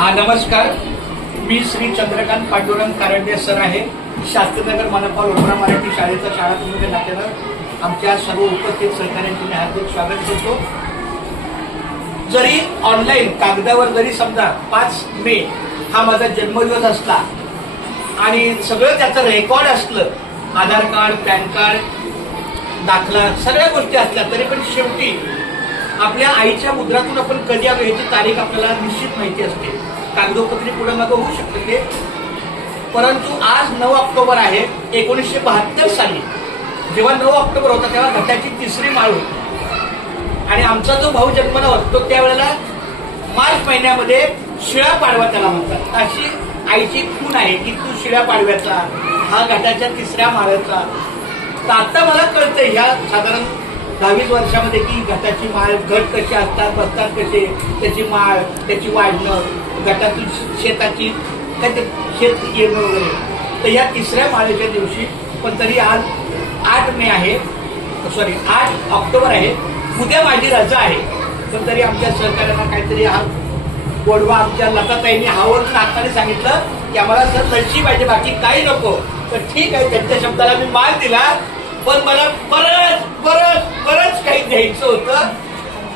नमस्कार, मी श्री चंद्रकांत पांडुरंग कारंडे सर आहे. शास्त्रीनगर मनपा लोढा मराठी शाळेचा शाळा तुम्ही नात्यानं आमच्या सर्व उपस्थित सहकार्यांचे मी हार्दिक स्वागत करतो. जरी ऑनलाईन कागदावर जरी समजा 5 मे हा माझा जन्मदिवस असला आणि सगळं त्याचं रेकॉर्ड असलं, आधार कार्ड, पॅन कार्ड, दाखला, सगळ्या गोष्टी असल्या तरी पण शेवटी आपल्या आईच्या मुद्रातून आपण कधी आलो याची तारीख आपल्याला निश्चित माहिती असते. कागदोपत्री पुढे मागं होऊ शकते ते, परंतु आज 9 ऑक्टोबर आहे. 1972 साली जेव्हा 9 ऑक्टोबर होता तेव्हा घटाची 3री माळ होती आणि आमचा जो भाऊ जन्मला होतो त्यावेळेला मार्च महिन्यामध्ये शिळा पाडवा त्याला म्हणतात. अशी आईची खूण आहे की तू शिळा पाडव्याचा, हा घटाच्या 3ऱ्या माळ्याचा. तर आता मला कळतंय ह्या साधारण 22 वर्षामध्ये की घटाची माळ, घट कशी असतात, बसतात कसे, त्याची माळ, त्याची वाढणं, घटातून शेताची काय ते शेत येणं वगैरे. तर या 3ऱ्या माळेच्या दिवशी पण तरी आज 8 मे आहे, सॉरी 8 ऑक्टोबर आहे, उद्या माझी रजा आहे. पण तरी आमच्या सहकार्यांना काहीतरी हा गोडवा आमच्या लताताईंनी हावरून हाताने सांगितलं की आम्हाला सर लशी पाहिजे, बाकी काही नको. तर ठीक आहे, त्यांच्या शब्दाला मी मान दिला. पण मला बरंच काही घ्यायचं होतं.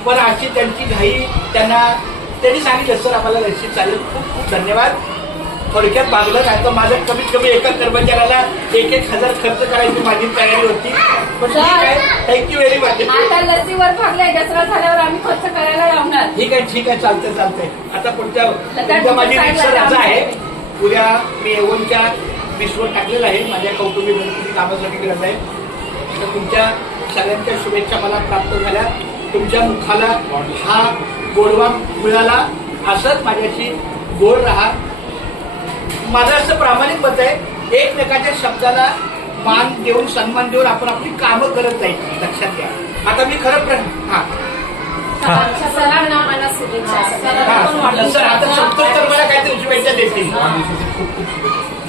पण अशी त्यांची घाई, त्यांनी सांगितलं सर आम्हाला लशी चालेल, खूप खूप धन्यवाद. थोडक्यात भागलं नाही तर माझं कमीत कमी एका कर्मचाऱ्याला 1,000 खर्च करायची माझी तयारी होती. पण ठीक आहे, थँक्यू व्हेरी मच. आता लसीवर भागलाय, दसरा झाल्यावर आम्ही खर्च करायला लावणार. ठीक आहे, चालतंय. आता पुढच्या माझी रजा आहे. उद्या मी एवनच्या विश्वर टाकलेलं आहे, माझ्या कौटुंबिक कामासाठी गरज आहे. तर तुमच्या सगळ्यांच्या शुभेच्छा मला प्राप्त झाल्या. तुमच्या मुखाला हा गोडवा मिळाला, असंच माझ्याशी गोड राहा. माझं असं प्रामाणिक मत आहे, एकमेकाच्या शब्दाला मान देऊन, सन्मान देऊन आपण आपली कामं करत जायची, लक्षात घ्या. आता मी खरं सर आता संतोष तर मला काहीतरी शुभेच्छा देतील.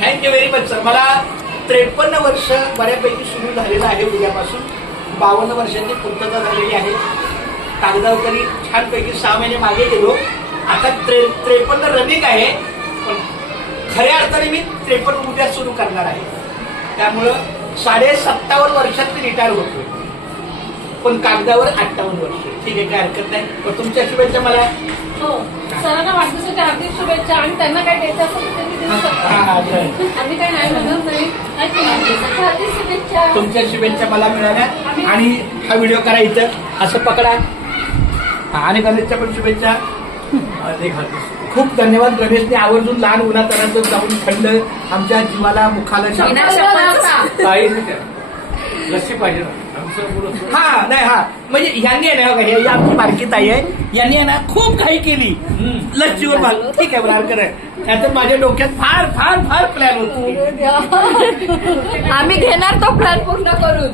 Thank you very much sir. मला 53 वर्ष बऱ्यापैकी सुरू झालेलं आहे. उद्यापासून 52 वर्षांची पूर्तता झालेली आहे. कागदावर तरी छानपैकी 6 महिने मागे गेलो. आता 53 रनिंग आहे, पण खऱ्या अर्थाने मी 53 उद्या सुरू करणार आहे. त्यामुळं 57.5 वर्षात मी रिटायर होतोय, पण कागदावर 58 वर्ष. ठीक आहे, काय हरकत नाही. पण तुमच्या शुभेच्छा मला. हो, सरांना वाढदिवसाच्या हार्दिक शुभेच्छा. आणि त्यांना काय द्यायचं असेल त्यांनी देऊ शकतो. आम्ही काय नाही म्हणत नाही. हार्दिक शुभेच्छा. तुमच्या शुभेच्छा मला मिळाल्या. आणि हा व्हिडिओ करा इथं, असं पकडा. आणि गणेशच्या पण शुभेच्छा. खूप धन्यवाद. गणेशने आवर्जून लहान उन्हात जाऊन थंड आमच्या जीवाला, मुखाला लस्सी पाहिजे. म्हणजे ह्यांनी आहे ना, हे आमची बारकी ताई आहे, यांनी आहे ना खूप काही केली लस्सीवर भाग. ठीक आहे, बरोबर आहे. त्यात माझ्या डोक्यात फार प्लॅन होतो. आम्ही घेणार तो प्लॅन पूर्ण करून.